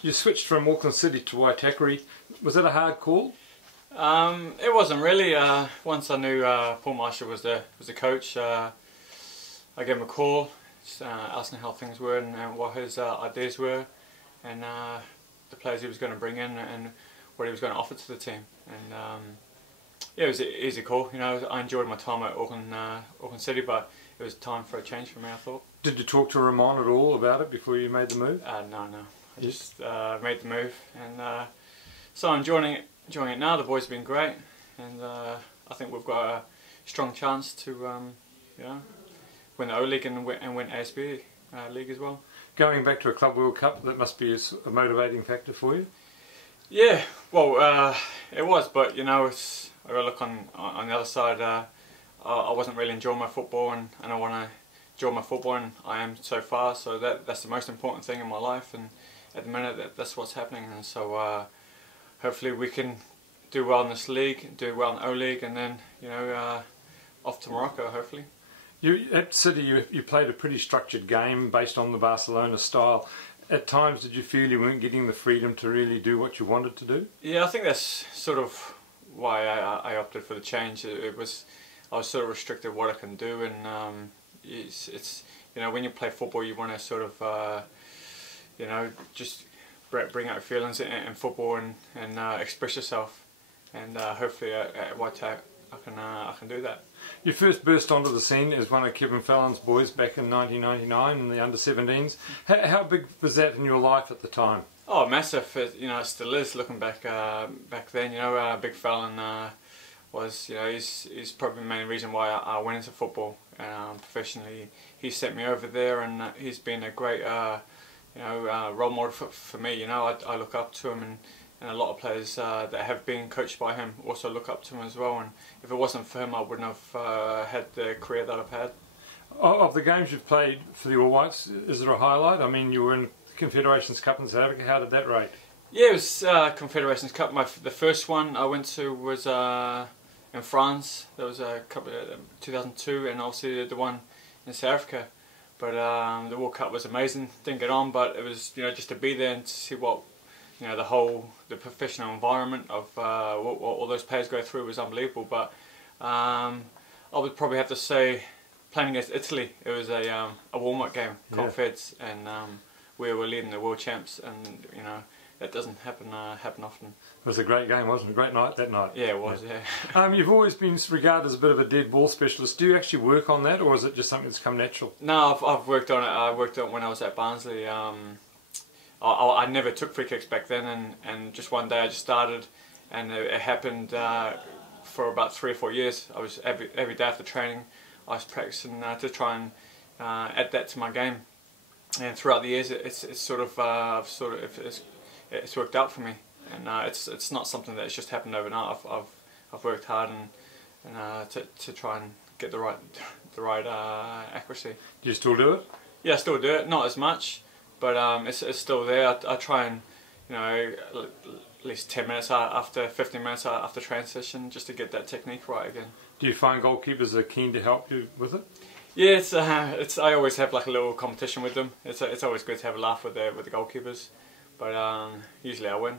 You switched from Auckland City to Waitakere. Was that a hard call? It wasn't really. Once I knew Paul Marshall was the coach, I gave him a call, asking how things were and what his ideas were, and the players he was going to bring in and what he was going to offer to the team. And yeah, it was an easy call. You know, I enjoyed my time at Auckland City, but it was time for a change for me, I thought. Did you talk to Ramon at all about it before you made the move? No. I just made the move, and so I'm enjoying it now. The boys have been great, and I think we've got a strong chance to you know, win the O-League and win ASB League as well. Going back to a Club World Cup, that must be a motivating factor for you? Yeah, well, it was, but you know, I got to look on the other side. I wasn't really enjoying my football, and I want to enjoy my football, and I am so far. So that's the most important thing in my life, and at the minute that's what's happening. And so hopefully we can do well in this league, do well in O-League, and then you know off to Morocco hopefully. At City you played a pretty structured game based on the Barcelona style. At times did you feel you weren't getting the freedom to really do what you wanted to do? Yeah, I think that's sort of why I opted for the change. I was sort of restricted what I can do, and it's you know, when you play football you want to sort of you know, just bring out feelings in football and express yourself, and hopefully at Waitakere I can do that. You first burst onto the scene as one of Kevin Fallon's boys back in 1999 in the under-17s. How big was that in your life at the time? Oh, massive. You know, it still is. Looking back back then, you know, Big Fallon was, you know, he's probably the main reason why I went into football professionally. He sent me over there, and he's been a great you know, role model for me. You know, I look up to him, and a lot of players that have been coached by him also look up to him as well. And if it wasn't for him, I wouldn't have had the career that I've had. Of the games you've played for the All Whites, is there a highlight? I mean, you were in the Confederations Cup in South Africa. How did that rate? Yeah, it was Confederations Cup. The first one I went to was in France. There was a couple 2002, and obviously the one in South Africa. But the World Cup was amazing. Didn't get on, but it was, you know, just to be there and to see what, you know, the professional environment of what all those players go through was unbelievable. But I would probably have to say, playing against Italy, it was a warm-up game, Confeds, and we were leading the world champs, and you know, that doesn't happen often. It was a great game, wasn't it? A great night that night. Yeah, it was. Yeah. You've always been regarded as a bit of a dead ball specialist. Do you actually work on that, or is it just something that's come natural? No, I've worked on it. I worked on it when I was at Barnsley. I never took free kicks back then, and just one day I just started, and it happened for about 3 or 4 years. I was every day after training, I was practicing to try and add that to my game, and throughout the years it's sort of it's worked out for me, and it's not something that's just happened overnight. I've worked hard and to try and get the right accuracy. Do you still do it? Yeah, I still do it. Not as much, but it's still there. I try and, you know, at least 10 minutes after 15 minutes after transition, just to get that technique right again. Do you find goalkeepers are keen to help you with it? Yeah, I always have like a little competition with them. It's always good to have a laugh with the goalkeepers, but usually I win.